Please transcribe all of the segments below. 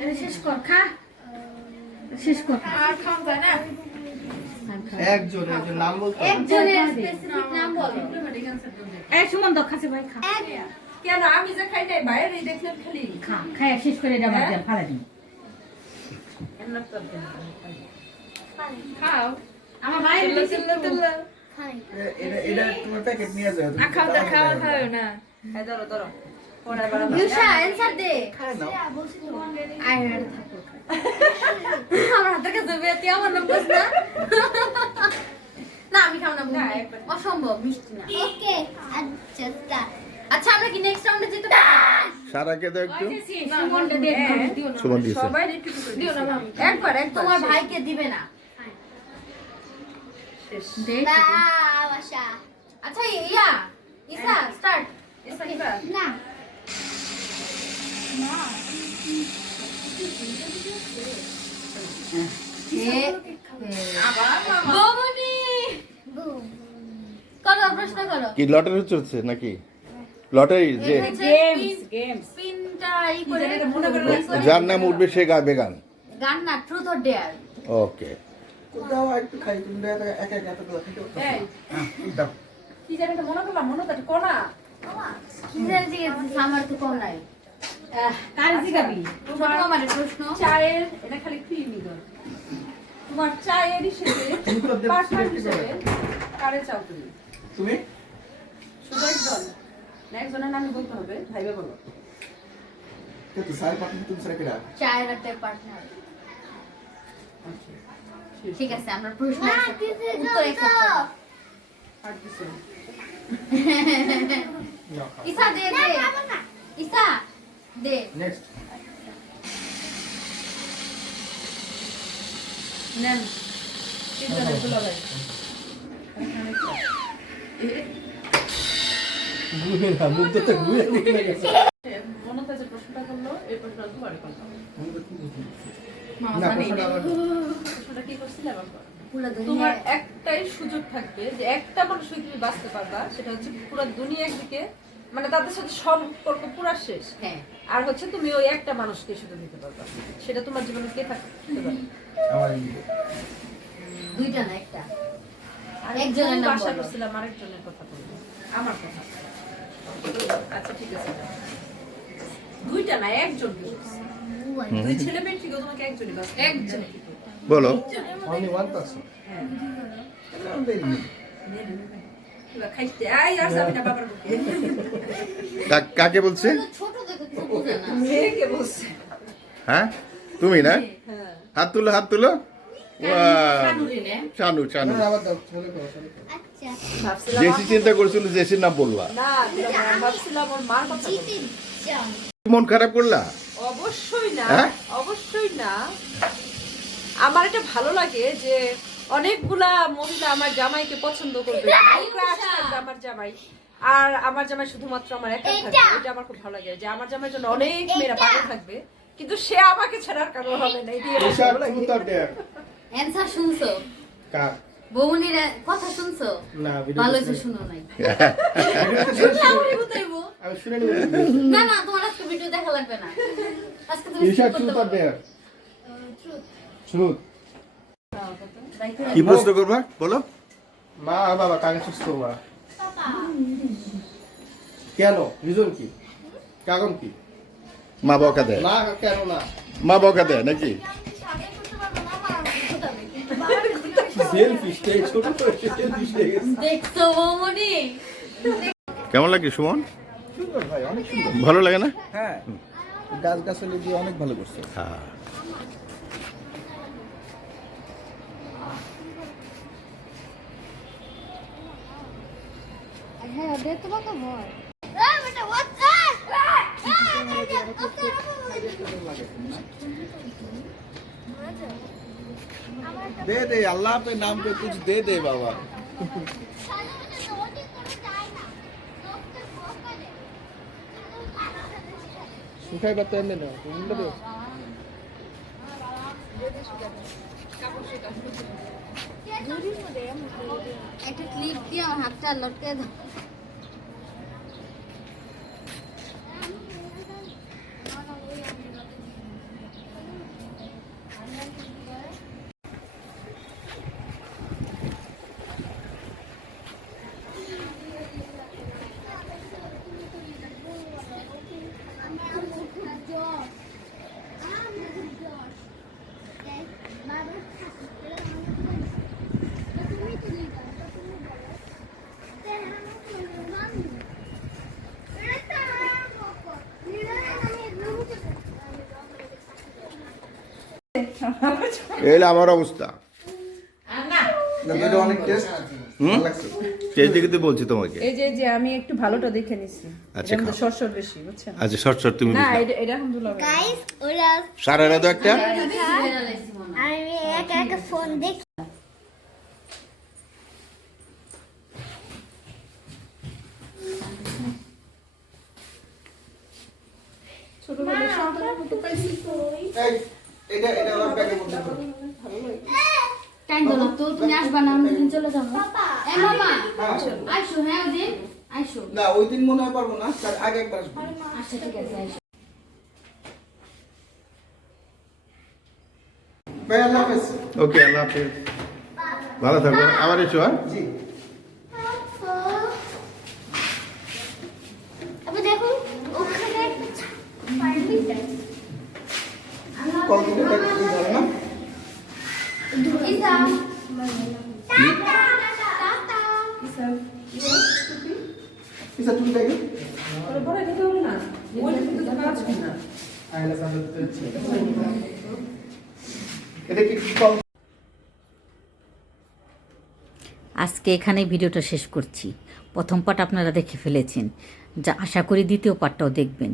শেষ কর খা। শেষ কর। আর খাওয়া যায় না? একজন একজন নাম বলতে একজনের স্পেসিফিক নাম বলো। এই সুমন দাও খাসে ভাই খা। কেন? আমি যে খাই নাই বাইরে দেখলেন খালি। খা খাই শেষ করে এটা বাদ দেন ফালা দিন। খাও। আমার ভাই তেলে তেলে এ- এটা- এটা তোমার প্যাকেট নিয়ে যাও খাও তো খাওয়া খাও না। ধরো ধরো। পরে আবার আমরা- ইউসা অ্যানসার দে আই হেড থাকো আমার হাতে কাছে বেতি আমার নাম বস না। না আমি খাও না না, বুঝি। একবার। অসম্ভব মিষ্টি না। ওকে আচ্ছা আচ্ছা আমরা কি নেক্সট রাউন্ডে যেতে পারি? সারাকে দাও একটু। সুমনটা দিয়ে হ্যাঁ। দিও না। সুমন দিয়েছে। সবাই একটু একটু দিও না একবার একবার তোমার ভাইকে দিবে না। আচ্ছা ইয়া ইসা স্টার্ট এসা কিবা? না আবার মামা। বমনি করো প্রশ্ন করো কি লটারি চলছে নাকি? লটারি যে। যার নাম উঠবে সে গাবে গান। গান না ট্রুথ অর ডেয়ার ওকে। একটু খাই তুমি একা একা তো হ্যাঁ, কি জানি তো মনে করলাম মনে করতে কোনা কি জানি যে আমার তো কম নাই। কার জিগাবি ছোট আমার প্রশ্ন। চায়ের এটা খালি ক্রিমি গো তোমার চায়ের হিসেবে তুমি তো দেব পার্টনার হিসেবে কারে চাও তুমি? তুমি? শুধু একজন। না একজনের নামই বলতে হবে ভাইবে বলো। কে তো সারি পাঠিয়ে তুমি সারি কেডা? চায়ের একটা পার্টনার ঠিক আছে আমরা প্রশ্ন। উত্তর accept আর কিছু? ইসা দে দে। ইসা দে। নেক্সট নেন। যে প্রশ্নটা করল এই প্রশ্নটা দুবারে করলাম তোমার একটাই সুযোগ থাকবে যে একটা মানুষকে তুমি বাঁচতে পারবা সেটা হচ্ছে পুরো দুনিয়ার দিকে মানে তাদের সাথে সম্পর্ক পুরা শেষ। হ্যাঁ। আর হচ্ছে তুমি ওই একটা মানুষকে শুধু নিতে পারবা। সেটা তোমার জীবনে কে থাকতে পারে ইয়ে। দুইটা না একটা। আর একজনের একজনের নাম আশা বলো। করছিলাম আরেকজনের কথা বলব। আমার কথা। আচ্ছা ঠিক আছে। দুইটা না একজন দুই ছেলে মেয়ে ঠিক তোমাকে একজনই বাস একজন বলো। হ্যাঁ। কাকে বলছে? হ্যাঁ? তুমি না? হ্যাঁ। হাত তুলো হাত তুলো। Wow! কানুরিনে চানু চানু না, আবার দাও ছেলে করো ছেলে করো আচ্ছা। জেসি চিন্তা করছিল জেসির নাম যাও মন খারাপ করলা? অবশ্যই না হ্যাঁ? অবশ্যই না। আমার এটা ভালো লাগে যে অনেকগুলা মহিলা আমার জামাইকে পছন্দ করবে। আমার থাকবে আমার জামাই। আর আমার জামাই শুধুমাত্র আমার একা থাকবে এটা। আমার খুব ভালো লাগে যে আমার জামাইয়ের জন্য অনেক মেয়েরা পাগল থাকবে কিন্তু সে আমাকে ছাড়ার কারণ হবে না অ্যানসার শুনছো? কার? বৌনির কথা শুনছো? না ভালো হয়েছে শুনো নাই। আমি বুঝাইবো শুনে নিব না না তোমার আজকে ভিডিও দেখা লাগবে না। আজকে তুমি ট্রুথ অর পারো। ডেয়ার ট্রুথ কি প্রশ্ন করবা? বলো। মা আর বাবা কাকে সুস্থ মা কেন? রিজন কি? কারণ কি? মা বকা দেয়। না কেন না? মা বকা দেয় নাকি? কেমন লাগে সুমন? সুন্দর ভাই অনেক সুন্দর। ভালো লাগে না? হ্যাঁ। গাছ গাছালি দিয়ে অনেক ভালো করছে। হ্যাঁ। হ্যাঁ দে তো বাবা বল। দে দে আল্লাহ পে নাম পে কিছু দে দে বাবা। শুকাই বাতায় না তুমি একটা ক্লিপ দিয়ে আমার হাতটা লটকে দাও। এই আমার অবস্থা। অনেক টেস্ট হুম? টেস্ট দেখে তো বলছি তোমাকে। এই যে যে আমি একটু ভালোটা দেখে নিছি আচ্ছা, বেশি বুঝছেন? আচ্ছা শর্ট শর্ট তুমি না এটা এটা আলহামদুলিল্লাহ গাইস ওরা সারারা তো একটা? আমি একা একা ফোন দেখি। এটা এটা আমার ব্যাগের মধ্যে টাইম দিল তো তুমি আসবা না আমরা চলে যাব। এ মামা আইসো হ্যাঁ ওদিন আইসো। না ওই দিন মনে হয় পারব না তার আগে একবার আসব। আচ্ছা ঠিক আছে আইসো। ভাই আল্লাহ হাফেজ। ওকে আল্লাহ হাফেজ। ভালো থাকো আবার এসো হ্যাঁ? জি। কতদিন ব্যাগ তুমি ধরো না? ইসা। Tata tata. কিসা তুমি দেখো? ওরা বড় খেতে হবে না। ওইটা কিন্তু তো কাজ না। এটা কি আজকে এখানে ভিডিওটা শেষ করছি। প্রথম পার্ট আপনারা দেখে ফেলেছেন। যা আশা করি দ্বিতীয় পার্টটাও দেখবেন।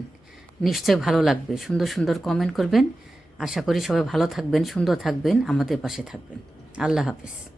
নিশ্চয় ভালো লাগবে। সুন্দর সুন্দর কমেন্ট করবেন। আশা করি সবাই ভালো থাকবেন সুন্দর থাকবেন আমাদের পাশে থাকবেন। আল্লাহ হাফিজ।